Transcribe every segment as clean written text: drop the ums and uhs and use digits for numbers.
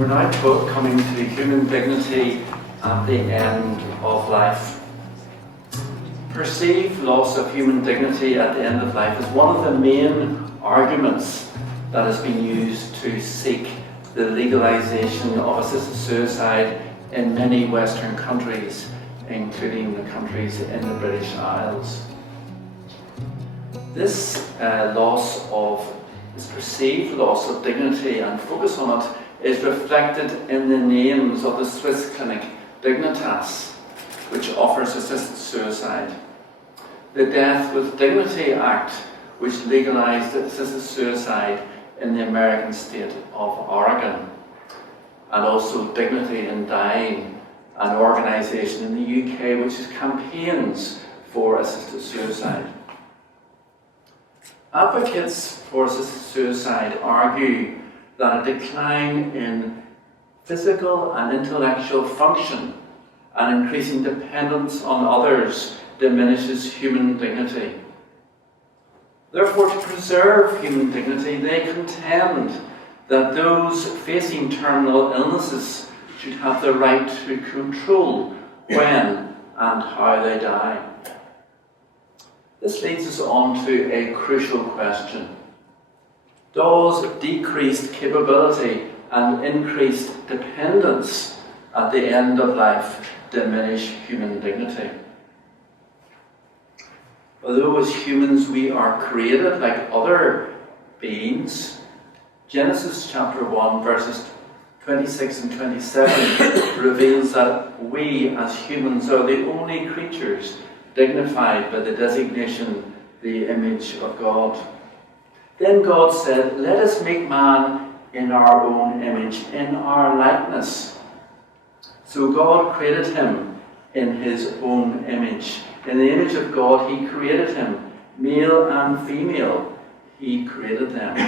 We're now coming to human dignity at the end of life. Perceived loss of human dignity at the end of life is one of the main arguments that has been used to seek the legalization of assisted suicide in many Western countries, including the countries in the British Isles. This perceived loss of dignity and focus on it is reflected in the names of the Swiss clinic Dignitas, which offers assisted suicide. The Death with Dignity Act, which legalized assisted suicide in the American state of Oregon. And also Dignity in Dying, an organisation in the UK which campaigns for assisted suicide. Advocates for assisted suicide argue that a decline in physical and intellectual function and increasing dependence on others diminishes human dignity. Therefore, to preserve human dignity, they contend that those facing terminal illnesses should have the right to control when and how they die. This leads us on to a crucial question. Does decreased capability and increased dependence at the end of life diminish human dignity? Although as humans we are created like other beings, Genesis chapter 1 verses 26 and 27 reveals that we as humans are the only creatures dignified by the designation, the image of God. Then God said, "Let us make man in our own image, in our likeness." So God created him in his own image. In the image of God he created him, male and female, he created them.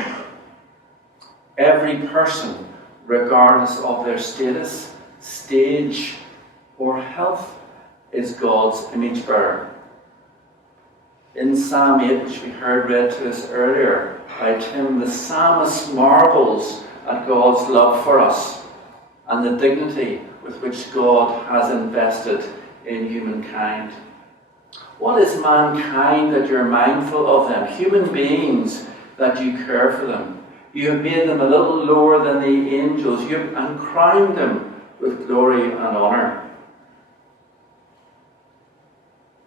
Every person, regardless of their status, stage, or health, is God's image bearer. In Psalm 8, which we heard read to us earlier by Tim, the psalmist marvels at God's love for us and the dignity with which God has invested in humankind. What is mankind that you're mindful of them? Human beings that you care for them. You have made them a little lower than the angels and crowned them with glory and honour.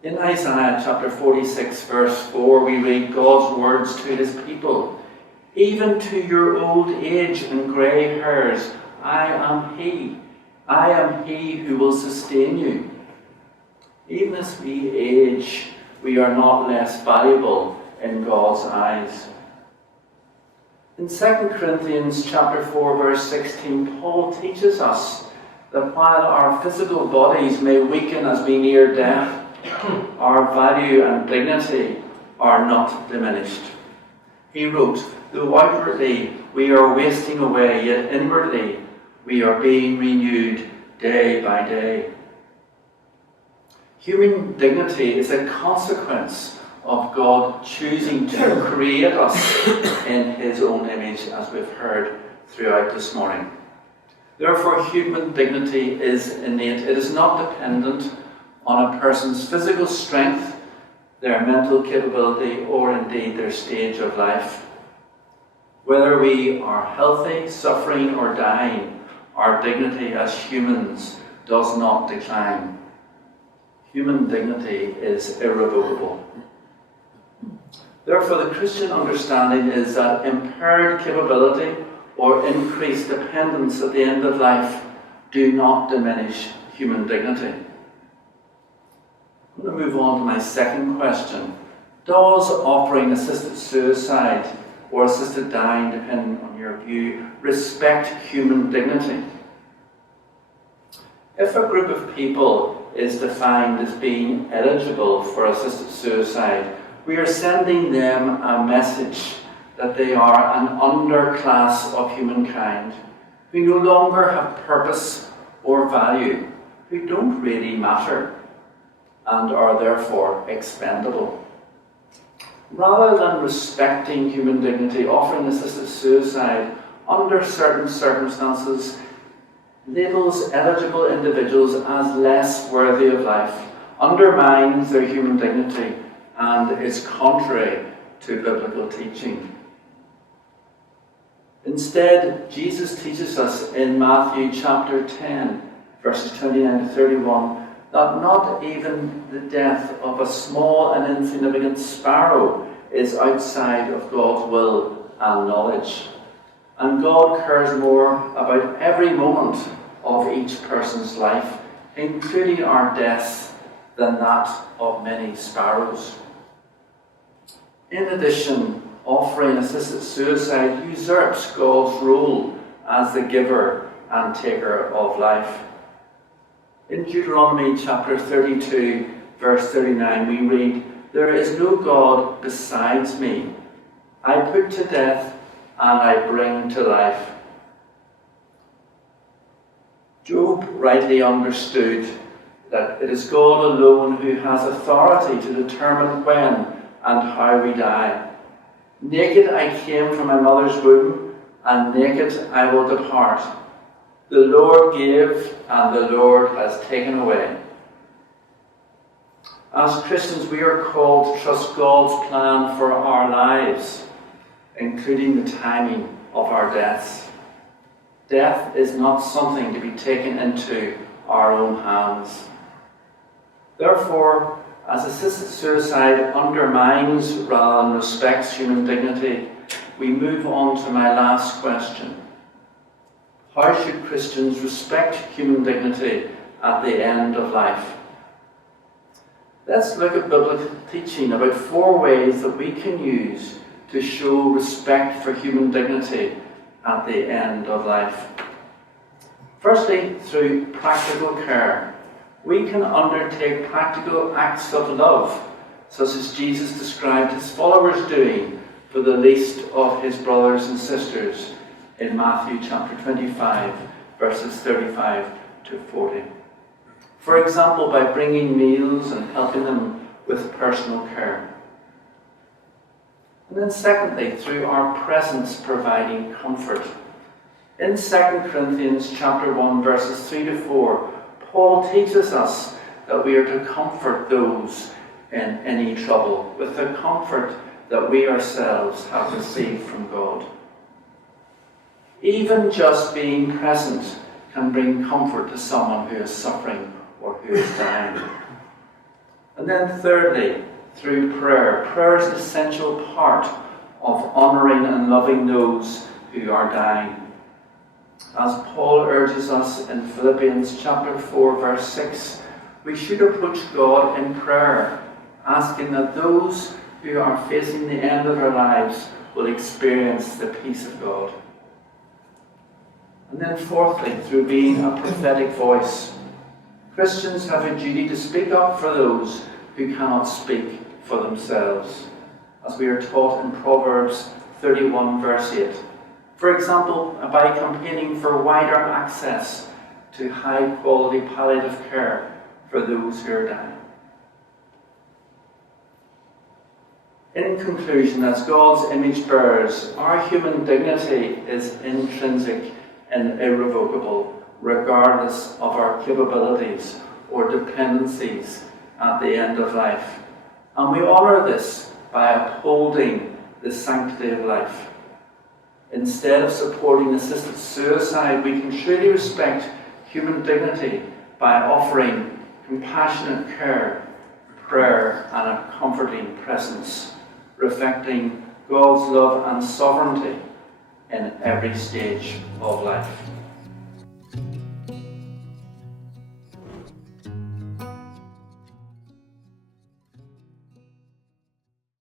In Isaiah chapter 46 verse 4 we read God's words to his people. "Even to your old age and grey hairs, I am he who will sustain you." Even as we age, we are not less valuable in God's eyes. In 2 Corinthians chapter 4 verse 16, Paul teaches us that while our physical bodies may weaken as we near death, our value and dignity are not diminished. He wrote, "Though outwardly we are wasting away, yet inwardly we are being renewed day by day." Human dignity is a consequence of God choosing to create us in his own image, as we've heard throughout this morning. Therefore, human dignity is innate. It is not dependent on a person's physical strength, their mental capability, or indeed their stage of life. Whether we are healthy, suffering, or dying, our dignity as humans does not decline. Human dignity is irrevocable. Therefore, the Christian understanding is that impaired capability or increased dependence at the end of life do not diminish human dignity. I'm going to move on to my second question. Does offering assisted suicide or assisted dying, depending on your view, respect human dignity? If a group of people is defined as being eligible for assisted suicide, we are sending them a message that they are an underclass of humankind, who no longer have purpose or value, who don't really matter, and are therefore expendable. Rather than respecting human dignity, offering assisted suicide under certain circumstances labels eligible individuals as less worthy of life, undermines their human dignity, and is contrary to biblical teaching. Instead, Jesus teaches us in Matthew chapter 10, verses 29 to 31, that not even the death of a small and insignificant sparrow is outside of God's will and knowledge. And God cares more about every moment of each person's life, including our deaths, than that of many sparrows. In addition, offering assisted suicide usurps God's role as the giver and taker of life. In Deuteronomy chapter 32, verse 39, we read, "There is no God besides me. I put to death and I bring to life." Job rightly understood that it is God alone who has authority to determine when and how we die. "Naked I came from my mother's womb, and naked I will depart. The Lord gave, and the Lord has taken away." As Christians, we are called to trust God's plan for our lives, including the timing of our deaths. Death is not something to be taken into our own hands. Therefore, as assisted suicide undermines rather than respects human dignity, we move on to my last question. How should Christians respect human dignity at the end of life? Let's look at biblical teaching about 4 ways that we can use to show respect for human dignity at the end of life. Firstly, through practical care. We can undertake practical acts of love, such as Jesus described his followers doing for the least of his brothers and sisters in Matthew chapter 25, verses 35 to 40. For example, by bringing meals and helping them with personal care. And then secondly, through our presence providing comfort. In 2 Corinthians chapter 1, verses 3 to 4, Paul teaches us that we are to comfort those in any trouble with the comfort that we ourselves have received from God. Even just being present can bring comfort to someone who is suffering or who is dying. And then thirdly, through prayer. Prayer is an essential part of honouring and loving those who are dying. As Paul urges us in Philippians chapter 4, verse 6, we should approach God in prayer, asking that those who are facing the end of their lives will experience the peace of God. And then fourthly, through being a prophetic voice. Christians have a duty to speak up for those who cannot speak for themselves, as we are taught in Proverbs 31, verse 8. For example, by campaigning for wider access to high-quality palliative care for those who are dying. In conclusion, as God's image bearers, our human dignity is intrinsic and irrevocable, regardless of our capabilities or dependencies at the end of life. And we honour this by upholding the sanctity of life. Instead of supporting assisted suicide, we can truly respect human dignity by offering compassionate care, prayer, and a comforting presence, reflecting God's love and sovereignty in every stage of life.